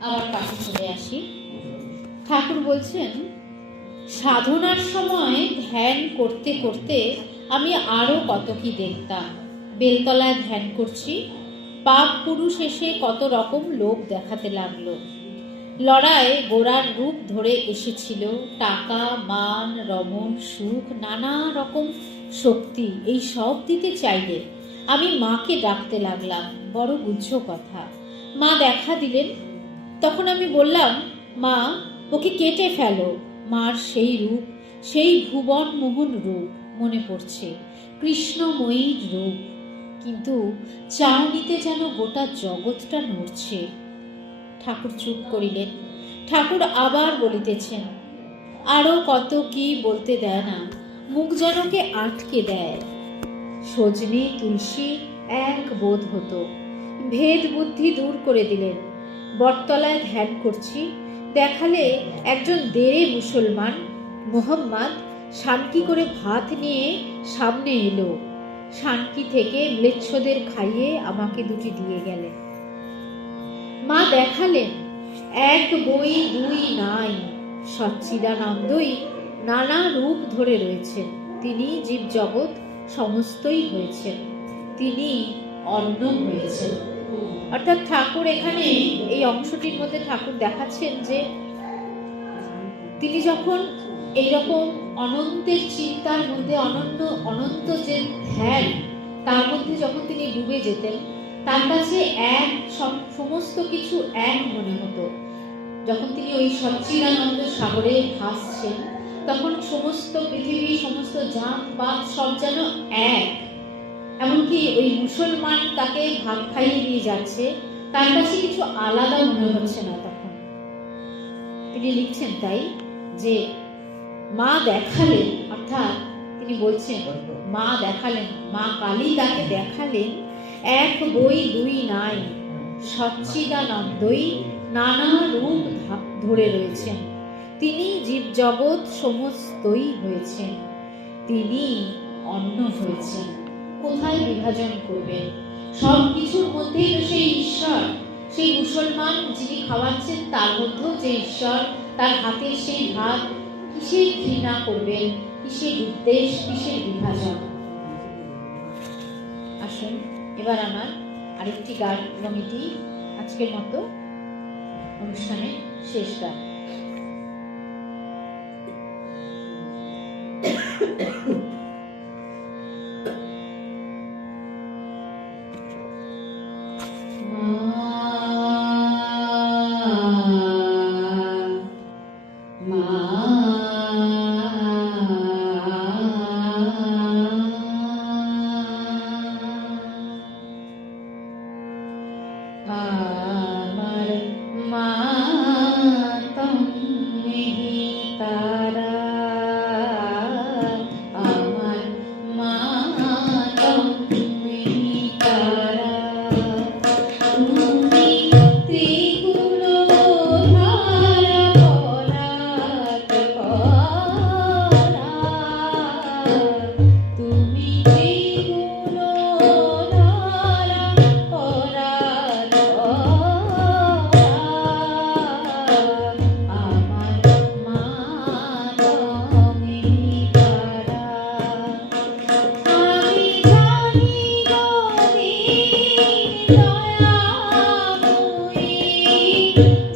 আবার কাছে চলে আসি। ঠাকুর বলছেন, সাধনার সময় ধ্যান করতে করতে আমি আরও কত কি দেখতাম। বেলতলায় ধ্যান করছি, পাপ পুরুষ এসে কত রকম লোক দেখাতে লাগল। লড়াই গোড়ার রূপ ধরে এসেছিল, টাকা, মান, রমণ, সুখ, নানা রকম শক্তি, এই সব দিতে চাইলে আমি মাকে ডাকতে লাগলাম, বড় গুজ্জ কথা। মা দেখা দিলেন তখন আমি বললাম, মা, ওকে কেটে ফেলো। মার সেই রূপ, সেই ভুবন মোহন রূপ মনে পড়ছে, কৃষ্ণময়ীর রূপ। কিন্তু চাউনিতে যেন গোটা জগৎটা নড়ছে। ঠাকুর চুপ করিলেন। ঠাকুর আবার বলিতেছেন আরও কত কি বলতে দেয় না, মুখ যেনকে আটকে দেয়। সজনে, তুলসী, এক বোধ হতো। ভেদ বুদ্ধি দূর করে দিলেন। বটতলায় ধ্যান করছি, দেখালে একজন দেরে মুসলমান, মোহাম্মদ শানকি করে ভাত নিয়ে সামনে এলো। শানকি থেকে ম্লেচ্ছদের খাইয়ে আমাকে দুটি দিয়ে গেলেন। মা দেখালেন, এক বই দুই নাই। সচ্চিদানন্দই নানা রূপ ধরে রয়েছেন। তিনি জীবজগৎ সমস্তই হয়েছেন। তিনি অন্ন হয়েছেন। অর্থাৎ ঠাকুর এখানে এই অংশটির মধ্যে ঠাকুর দেখাচ্ছেন যে তিনি যখন এইরকম অনন্তের চিন্তার মধ্যে অনন্য, অনন্ত যে ধ্যান, তার মধ্যে যখন তিনি ডুবে যেতেন, তার কাছে এক সম- সমস্ত কিছু এক মনে হতো। যখন তিনি ওই সচ্চিদানন্দ সাগরে ভাসছেন, তখন সমস্ত পৃথিবী, সমস্ত জাত পাত সব যেন এক। এমনকি ওই মুসলমান তাকে ভাত খাইয়ে দিয়ে যাচ্ছে, তার কাছে কিছু আলাদা মনে হচ্ছে না তখন। তিনি লিখছেন তাই যে, মা দেখালেন, অর্থাৎ তিনি বলছেন, মা দেখালেন, মা কালী তাকে দেখালেন, এক বই দুই নাই, সচ্চিদানন্দই নানা রূপ ধরে রয়েছেন। তিনি জীবজগৎ সমস্তই হয়েছেন, তিনি অন্ন হয়েছেন। কোথায় বিভাজন করবেন সব কিছুর মধ্যেই তো সেই ঈশ্বর। সেই মুসলমান যিনি খাওয়াচ্ছেন, তার মধ্যেও যে ঈশ্বর, তার হাতের সেই ভাত, কিসের ঘৃণা করবেন? কিসের উদ্দেশ কিসের বিভাজন? আসুন, এবার আমার আরেকটি গান কমিটি আজকের মতো অনুষ্ঠানে শেষ গান। আমার Thank you.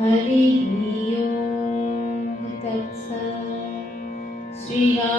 हरियो तत्स श्रीरा